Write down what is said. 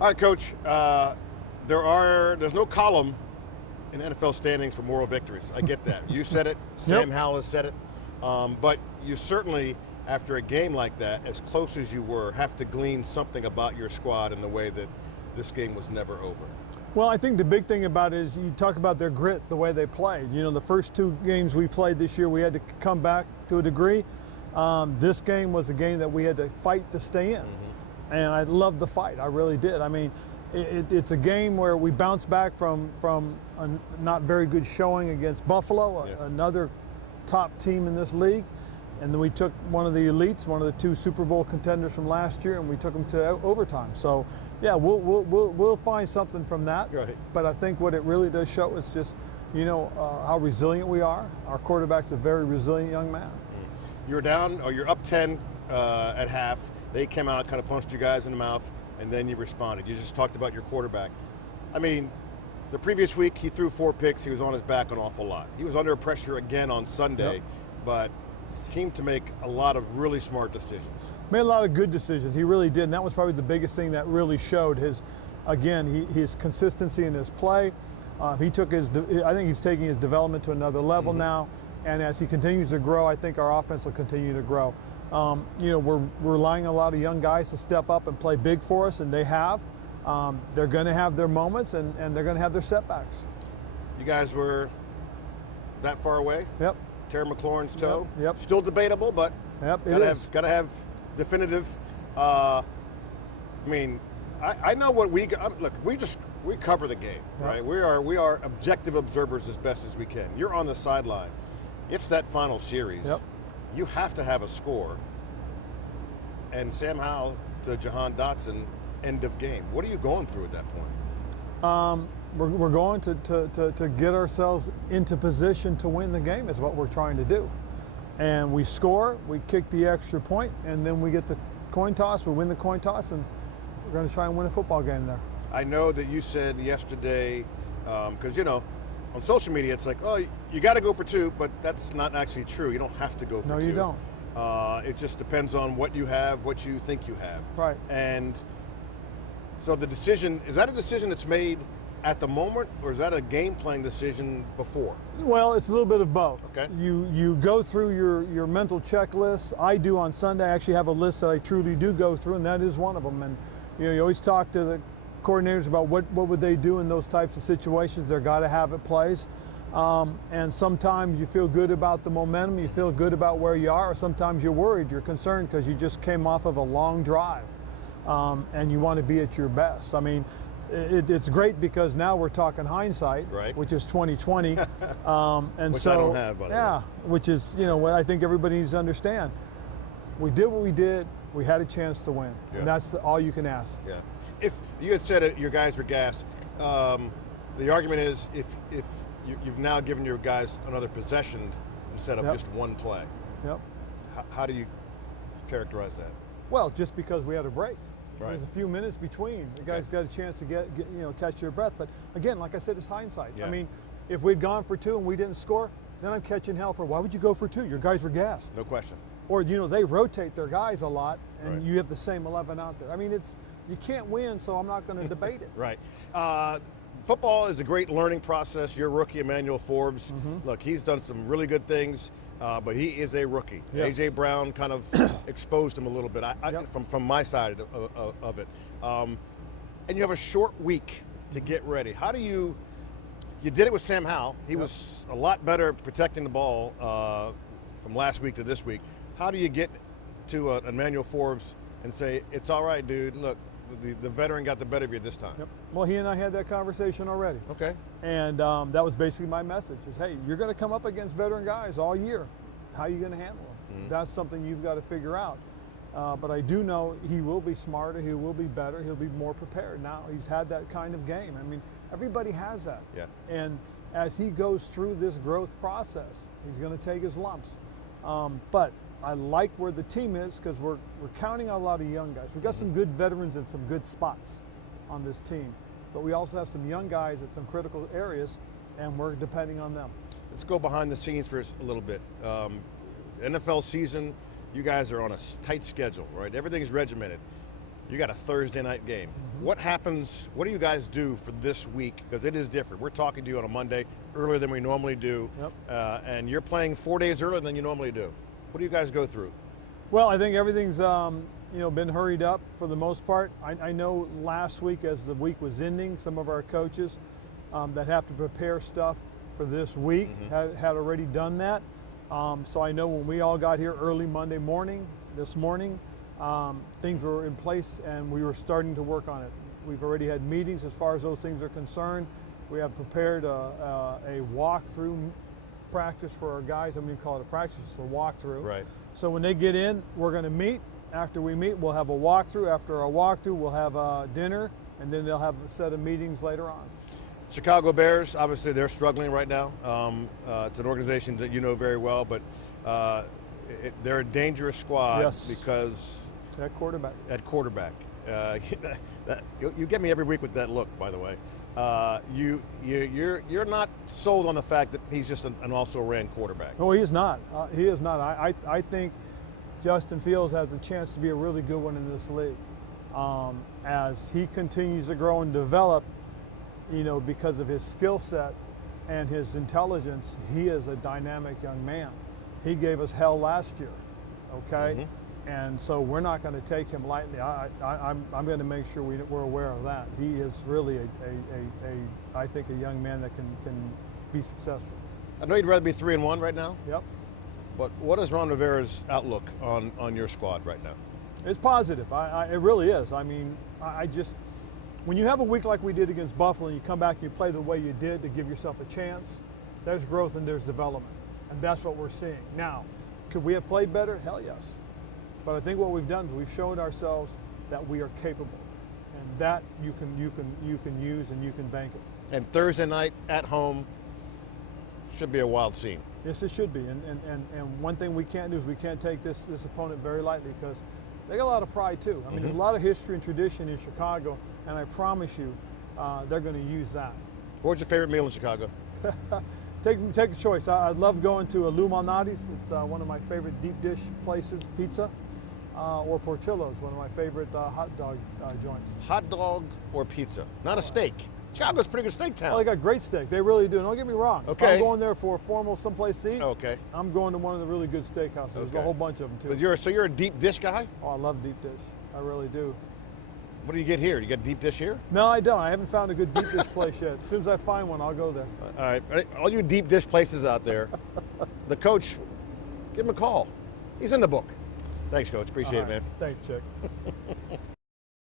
All right, Coach. There's no column in NFL standings for moral victories. I get that. You said it. Sam Howell has said it. But you certainly, after a game like that, as close as you were, have to glean something about your squad in the way that this game was never over. Well, I think the big thing about it is you talk about their grit, the way they played. You know, the first two games we played this year, we had to come back to a degree. This game was a game that we had to fight to stay in. And I loved the fight. I really did. I mean, it's a game where we bounced back from a not very good showing against Buffalo, another top team in this league. And then we took one of the elites, one of the two Super Bowl contenders from last year, and we took them to overtime. So, yeah, we'll find something from that. Right. But I think what it really does show is just, you know, how resilient we are. Our quarterback's a very resilient young man. You're down, or you're up 10 at half. They came out, kind of punched you guys in the mouth, and then you responded. You just talked about your quarterback. I mean, the previous week he threw 4 picks. He was on his back an awful lot. He was under pressure again on Sunday, but seemed to make a lot of really smart decisions. Made a lot of good decisions. He really did, and that was probably the biggest thing that really showed his consistency in his play. I think he's taking his development to another level now, and as he continues to grow, I think our offense will continue to grow. You know, we're relying on a lot of young guys to step up and play big for us, and they have. They're going to have their moments, and they're going to have their setbacks. You guys were that far away? Yep. Terry McLaurin's toe? Yep. Still debatable, but gotta have definitive. I mean, I know what look. We cover the game, right? We are objective observers as best as we can. You're on the sideline. It's that final series. Yep. You have to have a score. And Sam Howell to Jahan Dotson, end of game. What are you going through at that point? We're going to get ourselves into position to win the game is what we're trying to do. And we score, we kick the extra point, and then we get the coin toss, we win the coin toss, and we're going to try and win a football game there. I know that you said yesterday, because, you know, on social media, it's like, oh, you got to go for 2, but that's not actually true. You don't have to go for 2. No, you don't. It just depends on what you have, what you think you have. Right. And so the decision, is that a decision that's made at the moment, or is that a game plan decision before? Well, it's a little bit of both. Okay. You go through your mental checklist. I do on Sunday. I actually have a list that I truly do go through, and that is one of them. And you know, you always talk to the coordinators about what would they do in those types of situations. They're got to have it plays. And sometimes you feel good about the momentum, you feel good about where you are, or sometimes you're worried, you're concerned because you just came off of a long drive, and you want to be at your best. I mean, it's great because now we're talking hindsight, right, which is 2020, and which so I don't have, by the way. Which is, you know, what I think everybody needs to understand. We did what we did. We had a chance to win, and that's all you can ask. Yeah. If you had said it, your guys were gassed. The argument is if you've now given your guys another possession instead of just one play. Yep. How do you characterize that? Well, just because we had a break. Right. There's a few minutes between. The guys got a chance to get catch their breath. But again, like I said, it's hindsight. Yeah. I mean, if we'd gone for 2 and we didn't score, then I'm catching hell for why would you go for 2? Your guys were gassed. No question. Or, you know, they rotate their guys a lot, and you have the same 11 out there. I mean, you can't win, so I'm not going to debate it. Right. Football is a great learning process. Your rookie, Emmanuel Forbes, look, he's done some really good things, but he is a rookie. Yes. A.J. Brown kind of exposed him a little bit from my side of it. And you have a short week to get ready. How do you did it with Sam Howell. He was a lot better protecting the ball from last week to this week. How do you get to Emmanuel Forbes and say, it's all right, dude, look, the veteran got the better of you this time? Yep. Well, he and I had that conversation already. Okay. And that was basically my message is, hey, you're going to come up against veteran guys all year. How are you going to handle them? That's something you've got to figure out. But I do know he will be smarter, he will be better, he'll be more prepared. Now he's had that kind of game. I mean, everybody has that. Yeah. And as he goes through this growth process, he's going to take his lumps. But I like where the team is because we're counting on a lot of young guys. We've got some good veterans and some good spots on this team, but we also have some young guys at some critical areas, and we're depending on them. Let's go behind the scenes for a little bit. NFL season, you guys are on a tight schedule, right? Everything's regimented. You got a Thursday night game. What happens, what do you guys do for this week? Because it is different. We're talking to you on a Monday, earlier than we normally do. Yep. And you're playing 4 days earlier than you normally do. What do you guys go through? Well, I think everything's been hurried up for the most part. I know last week, as the week was ending, some of our coaches that have to prepare stuff for this week had already done that. So I know when we all got here early Monday morning, this morning, things were in place and we were starting to work on it. We've already had meetings as far as those things are concerned. We have prepared a walkthrough practice for our guys. I mean, call it a practice, it's a walkthrough. Right. So when they get in, we're going to meet. After we meet, we'll have a walkthrough. After our walkthrough, we'll have a dinner, and then they'll have a set of meetings later on. Chicago Bears, obviously they're struggling right now. It's an organization that you know very well, but they're a dangerous squad. Yes. Because at quarterback. You get me every week with that look, by the way. You're not sold on the fact that he's just an also-ran quarterback. No, he is not. He is not. I think Justin Fields has a chance to be a really good one in this league. As he continues to grow and develop, because of his skill set and his intelligence, he is a dynamic young man. He gave us hell last year, okay? And so we're not going to take him lightly. I'm going to make sure we're aware of that. He is really I think a young man that can be successful. I know you'd rather be 3-1 right now. Yep. But what is Ron Rivera's outlook on your squad right now? It's positive. It really is. I mean, when you have a week like we did against Buffalo and you come back and you play the way you did to give yourself a chance, there's growth and there's development. And that's what we're seeing. Now, could we have played better? Hell yes. But I think what we've done is we've shown ourselves that we are capable. And that you can use and you can bank it. And Thursday night at home should be a wild scene. Yes, it should be. And one thing we can't do is we can't take this opponent very lightly, because they got a lot of pride too. I mean, there's a lot of history and tradition in Chicago, and I promise you, they're going to use that. What's your favorite meal in Chicago? Take a choice. I love going to Lou Malnati's. It's one of my favorite deep dish places, pizza, or Portillo's, one of my favorite hot dog joints. Hot dog or pizza, not a steak. Chicago's a pretty good steak town. Oh, they got great steak. They really do. Don't get me wrong. Okay. If I'm going there for a formal someplace to eat, okay, I'm going to one of the really good steakhouses. There's a whole bunch of them too. But you're a deep dish guy? Oh, I love deep dish. I really do. What do you get here? You get deep dish here? No, I don't. I haven't found a good deep dish place yet. As soon as I find one, I'll go there. All right. All you deep dish places out there, the coach, give him a call. He's in the book. Thanks, Coach. Appreciate it, man. Thanks, Chick.